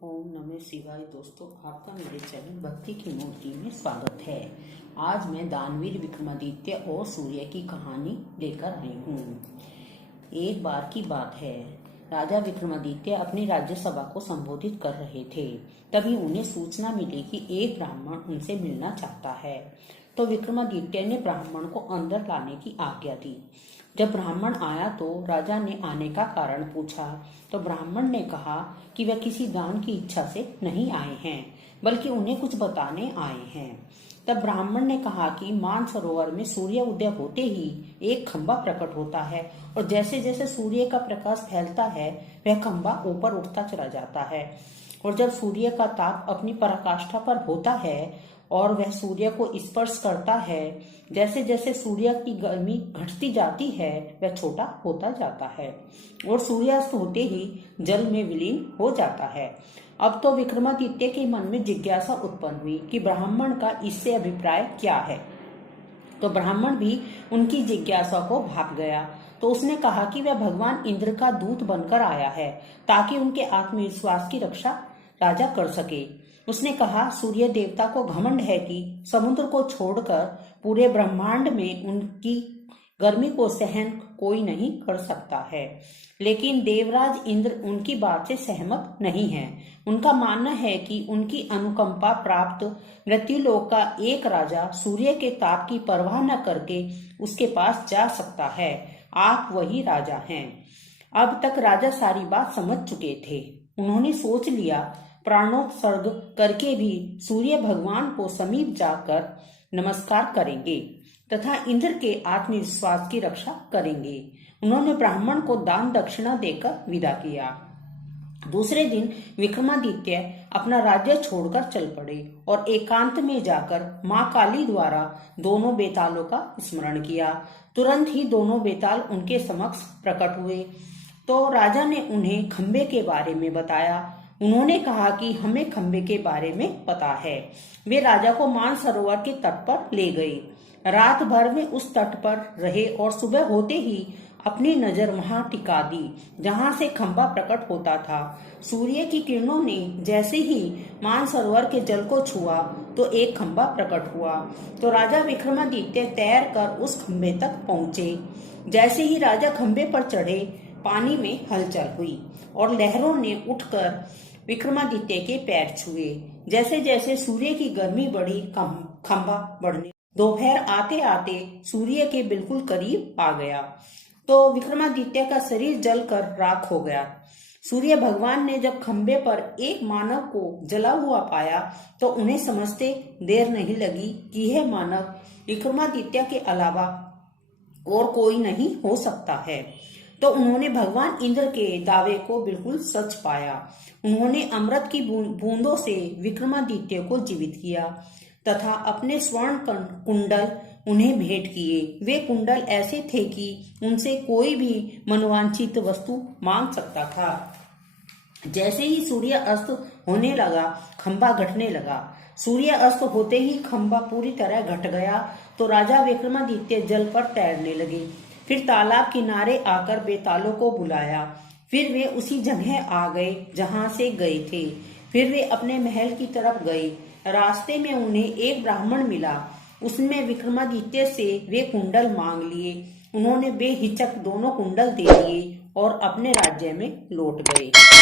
ओम नमः शिवाय। दोस्तों, आपका मेरे चैनल भक्ति की मूर्ति में स्वागत है। आज मैं दानवीर विक्रमादित्य और सूर्य की कहानी लेकर आई हूँ। एक बार की बात है, राजा विक्रमादित्य अपनी राज्यसभा को संबोधित कर रहे थे। तभी उन्हें सूचना मिली कि एक ब्राह्मण उनसे मिलना चाहता है। तो विक्रमादित्य ने ब्राह्मण को अंदर लाने की आज्ञा दी। जब ब्राह्मण आया तो राजा ने आने का कारण पूछा तो ब्राह्मण ने कहा कि वह किसी दान की इच्छा से नहीं आए हैं, बल्कि उन्हें कुछ बताने आए हैं। तब ब्राह्मण ने कहा कि मानसरोवर में सूर्य उदय होते ही एक खंभा प्रकट होता है और जैसे जैसे सूर्य का प्रकाश फैलता है वह खंभा ऊपर उठता चला जाता है, और जब सूर्य का ताप अपनी पराकाष्ठा पर होता है और वह सूर्य को स्पर्श करता है, जैसे जैसे सूर्य की गर्मी घटती जाती है वह छोटा होता जाता है और सूर्यास्त होते ही जल में विलीन हो जाता है। अब तो विक्रमादित्य के मन में जिज्ञासा उत्पन्न हुई कि ब्राह्मण का इससे अभिप्राय क्या है। तो ब्राह्मण भी उनकी जिज्ञासा को भाग गया। तो उसने कहा कि वह भगवान इंद्र का दूत बनकर आया है ताकि उनके आत्मविश्वास की रक्षा राजा कर सके। उसने कहा, सूर्य देवता को घमंड है कि समुद्र को छोड़कर पूरे ब्रह्मांड में उनकी गर्मी को सहन कोई नहीं कर सकता है, लेकिन देवराज इंद्र उनकी बात से सहमत नहीं है। उनका मानना है कि उनकी अनुकंपा प्राप्त मृत्युलोक का एक राजा सूर्य के ताप की परवाह न करके उसके पास जा सकता है। आप वही राजा हैं। अब तक राजा सारी बात समझ चुके थे। उन्होंने सोच लिया, प्राणोत्सर्ग करके भी सूर्य भगवान को समीप जाकर नमस्कार करेंगे तथा इंद्र के आत्मविश्वास की रक्षा करेंगे। उन्होंने ब्राह्मण को दान दक्षिणा देकर विदा किया। दूसरे दिन विक्रमादित्य अपना राज्य छोड़कर चल पड़े और एकांत में जाकर मां काली द्वारा दोनों बेतालों का स्मरण किया। तुरंत ही दोनों बेताल उनके समक्ष प्रकट हुए। तो राजा ने उन्हें खंबे के बारे में बताया। उन्होंने कहा कि हमें खंबे के बारे में पता है। वे राजा को मानसरोवर के तट पर ले गए। रात भर में उस तट पर रहे और सुबह होते ही अपनी नजर वहां टिका दी जहां से खंबा प्रकट होता था। सूर्य की किरणों ने जैसे ही मानसरोवर के जल को छुआ तो एक खंबा प्रकट हुआ। तो राजा विक्रमादित्य तैर कर उस खंबे तक पहुंचे। जैसे ही राजा खंबे पर चढ़े, पानी में हलचल हुई और लहरों ने उठकर विक्रमादित्य के पैर छुए। जैसे जैसे सूर्य की गर्मी बढ़ी, खंबा बढ़ने। दोपहर आते आते सूर्य के बिल्कुल करीब आ गया तो विक्रमादित्य का शरीर जलकर राख हो गया। सूर्य भगवान ने जब खंबे पर एक मानव को जला हुआ पाया तो उन्हें समझते देर नहीं लगी कि यह मानव विक्रमादित्य के अलावा और कोई नहीं हो सकता है। तो उन्होंने भगवान इंद्र के दावे को बिल्कुल सच पाया। उन्होंने अमृत की बूंदों से विक्रमादित्य को जीवित किया तथा अपने स्वर्ण कुंडल उन्हें भेंट किए। वे कुंडल ऐसे थे कि उनसे कोई भी मनोवांछित वस्तु मांग सकता था। जैसे ही सूर्य अस्त होने लगा, खंबा घटने लगा। सूर्य अस्त होते ही खंबा पूरी तरह घट गया तो राजा विक्रमादित्य जल पर तैरने लगे। फिर तालाब किनारे आकर बेतालों को बुलाया। फिर वे उसी जगह आ गए जहां से गए थे। फिर वे अपने महल की तरफ गए। रास्ते में उन्हें एक ब्राह्मण मिला। उसने विक्रमादित्य से वे कुंडल मांग लिए। उन्होंने बेहिचक दोनों कुंडल दे दिए और अपने राज्य में लौट गए।